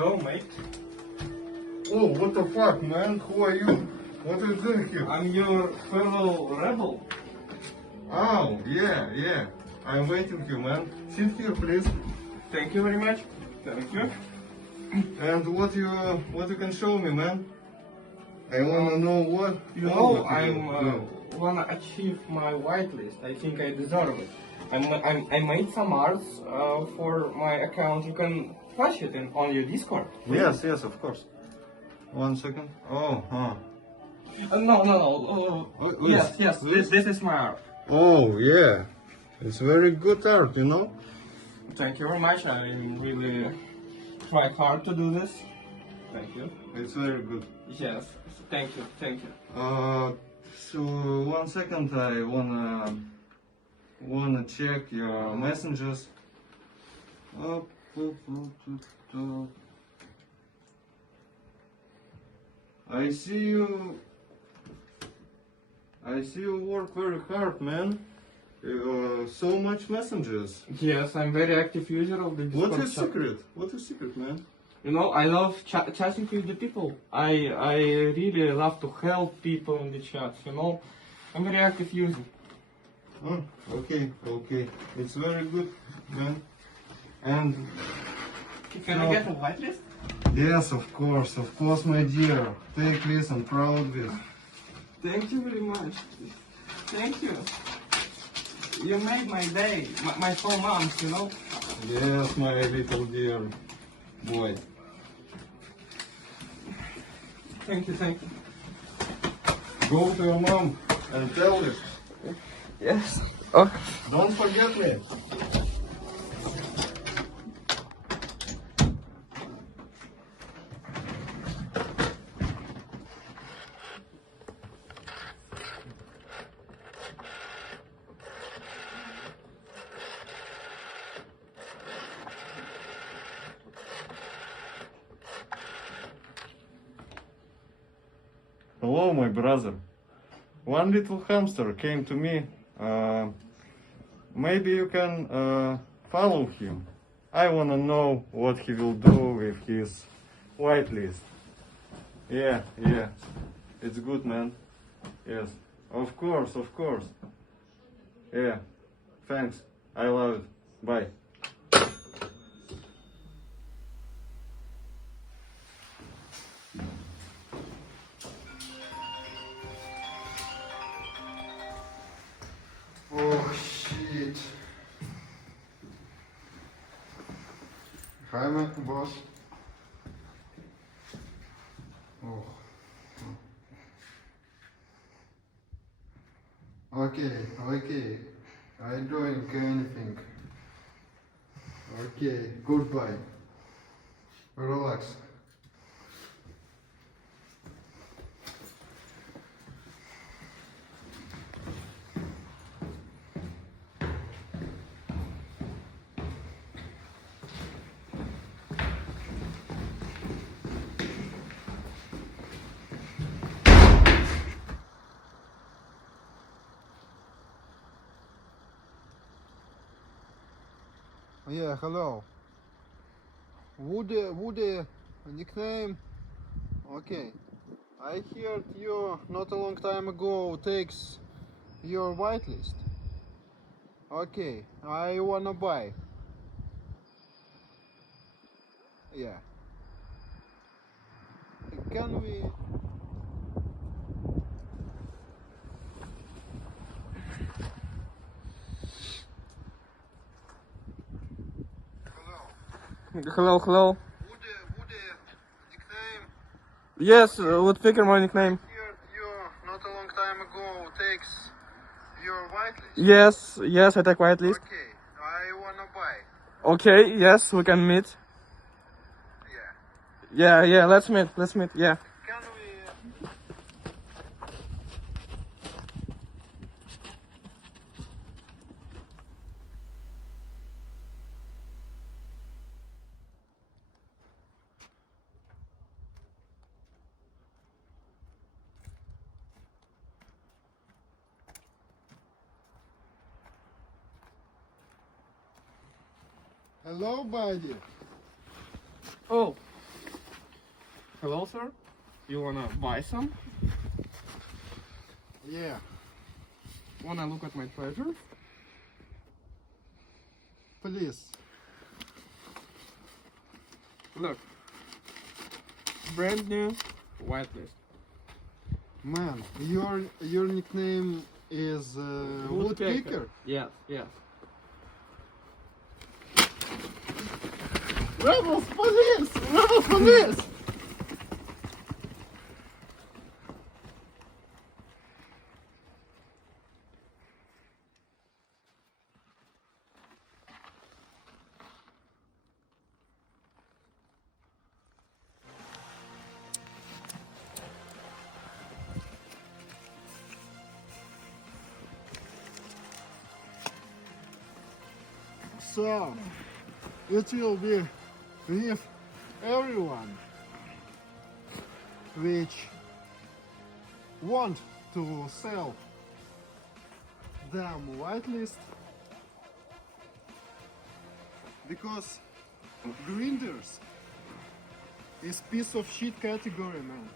Hello, mate. Oh, what the fuck, man? Who are you? What are you doing here? I'm your fellow rebel. Oh, yeah. I'm waiting you, man. Sit here, please. Thank you very much. Thank you. And what you can show me, man? I wanna know what You know, what you I'm do. wanna achieve my whitelist. I think I deserve it. I made some arts for my account. You can flash it on your Discord. Yes, of course. 1 second. Oh, huh. No. Oh, Yes. this? This is my art. Oh, yeah. It's very good art, you know? Thank you very much. I really try hard to do this. Thank you. It's very good. Yes. Thank you. So 1 second, I wanna check your messages. Up. I see you work very hard, man. So much messages. Yes, I'm very active user of the Discord. What is chat. secret? What is secret, man? You know, I love chatting with the people. I really love to help people in the chat. You know, I'm very active user. Oh, okay. It's very good, man. And Can I get a whitelist? yes, of course, my dear. Take this and proud this. Thank you very much. Thank you. You made my day, my 4 months. You know. Yes, my little dear boy. Thank you. Go to your mom and tell her. Yes. Oh. Don't forget me. Hello, my brother. One little hamster came to me. Maybe you can follow him. I wanna know what he will do with his whitelist. Yeah. It's good, man. Yes. Of course. Yeah. Thanks. I love it. Bye. Oh shit. Hi, my boss. Oh. Okay. I doing anything. Okay, goodbye. Relax. Yeah, hello. Woody, nickname. Okay. I heard you not a long time ago takes your whitelist. Okay, I wanna buy. Yeah. Can we? Hello. Hello. Woody, nickname. Yes, Woodpecker, my nickname. Heard you not a long time ago takes your whitelist. Yes, I take whitelist. Okay, I wanna buy. Okay, yes, we can meet. Yeah. Yeah, let's meet, yeah. Can we? Hello, buddy. Oh, Hello, sir. You wanna buy some? Yeah. Wanna look at my treasures? Please. Look. Brand new whitelist. Man, your nickname is Woodpecker. Yes, yes. Rebels police! Rebels police! So, it will be with everyone which want to sell them whitelist, because grinders is piece of shit category, man.